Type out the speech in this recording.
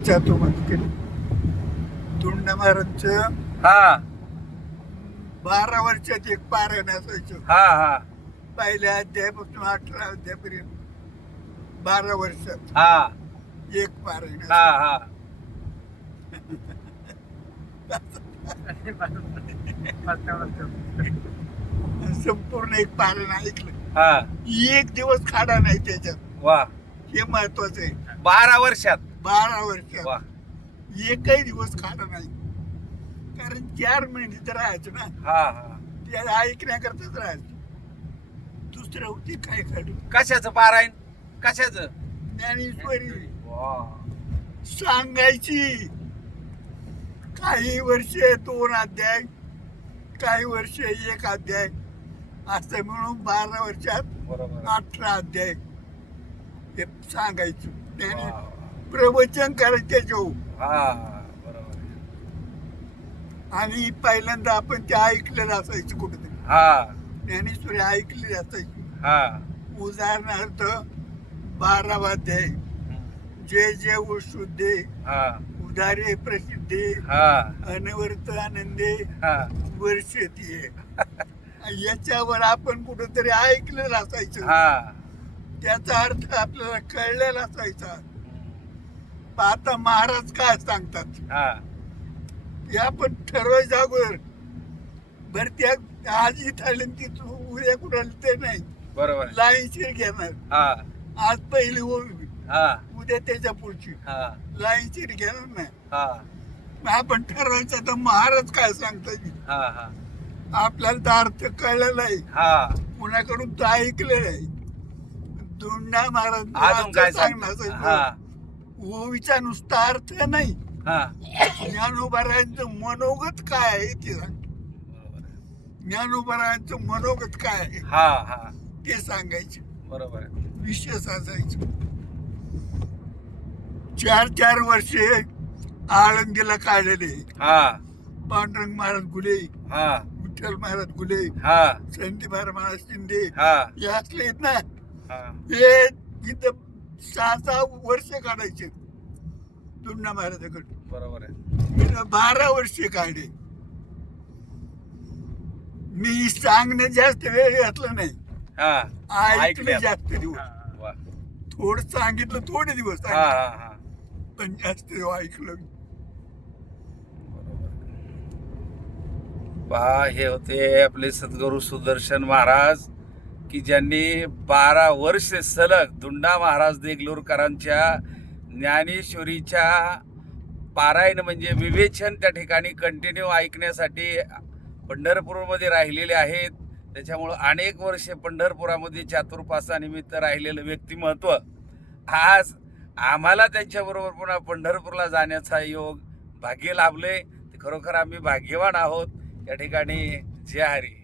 चातुर्मास केलं. धुंड महाराजचं हा 12 वर्षात एक पारायण असायचं. हा हा पहिल्या अध्यायापासून 18 अध्यायापर्यंत 12 वर्षात हा एक पारायण हा असायचं. हा संपूर्ण एक पारायण ऐकलं. हा एक दिवस खाडा नाही त्याच्यात. वा हे महत्वाचं आहे. 12 वर्षात 12 वर्षात वा एकही दिवस खाडा नाही. कारण 4 महिने तर राहायचं ना. हा हा ते ऐकण्याकरताच राहायचं. दुसरं होती काय खाडू. कशाचं पारायण कशाचं ज्ञानेश्वरी वा सांगायची. काही वर्ष 2 अध्याय, काही वर्ष 1 अध्याय, असं मिळून 12 वर्षात बरोबर 18 अध्याय हे सांगायचं. त्याने वा. प्रवचन करायचे जो. हा बरोबर आणि पहिल्यांदा आपण ते ऐकलेलं असायचं कुठेतरी. हा ज्ञानेश्वरी ऐकलेली असायची. हा उदाहरणार्थ 12वा अध्याय, जे जे शुद्धे हा उदारे प्रसिद्धे हा अनवर्त आनंदे हा वर्षती. याच्यावर आपण कुठेतरी ऐकलेलं असायचं. हा त्याचा अर्थ आपल्याला कळलेला असायचा. पण आता महाराज काय सांगतात हा हे आपण ठरवायचं अगोदर. बरं त्या आज इथं ती उद्या कुठं ते नाही. बरोबर लाईनशीर घेणार. हा आज पहिली होईल, हा उद्या त्याच्या पुढची. हा लाईनशीर घेणार नाही. हा मग आपण ठरवायचं तर महाराज काय सांगतात. हा हा आपल्याला तर अर्थ कळलेला आहे, हा कुणाकडून तर ऐकलेलं आहे. धुंडा अजून महाराज काय सांगणार हा ओवीचा नुसता अर्थ नाही, हा ज्ञानोबारायांचं मनोगत काय आहे ते सांग. ज्ञानोबारायांचं मनोगत काय आहे हा हा ते सांगायचे. बरोबर आहे विशेष असायचं. 4 वर्षे आळंदीला काढलेले हा पांडुरंग महाराज गुले, हा विठ्ठल महाराज गुले, हा संदीप महाराज शिंदे हा हे असले आहेत ना. हा हे इथं 6 वर्ष काढायचे धुंडा महाराजाकडे. बरोबर आहे 12 वर्षे काढले. मी सांगण्यात जास्त वेळ घातला नाही, हा ऐकलं ऐकण्यात. जास्त दिवस. वा. थोडं सांगितलं, थोडे दिवस हा सांगितलं, हा हा पण जास्त ऐकलं. पहा हे होते आपले सद्गुरू सुदर्शन महाराज की ज्यांनी 12 वर्ष सलग धुंडा महाराज देगलूरकरांच्या ज्ञानेश्वरीच्या पारायण म्हणजे विवेचन त्या ठिकाणी कंटिन्यू ऐकण्यासाठी पंढरपूरमध्ये राहिलेले आहेत. त्याच्यामुळं अनेक वर्षे पंढरपुरामध्ये चातुर्मासानिमित्त राहिलेलं व्यक्तिमत्व आज आम्हाला त्यांच्याबरोबर पुन्हा पंढरपूरला जाण्याचा योग भाग्य लाभले. खरोखर आम्ही भाग्यवान आहोत. या ठिकाणी जय हरी.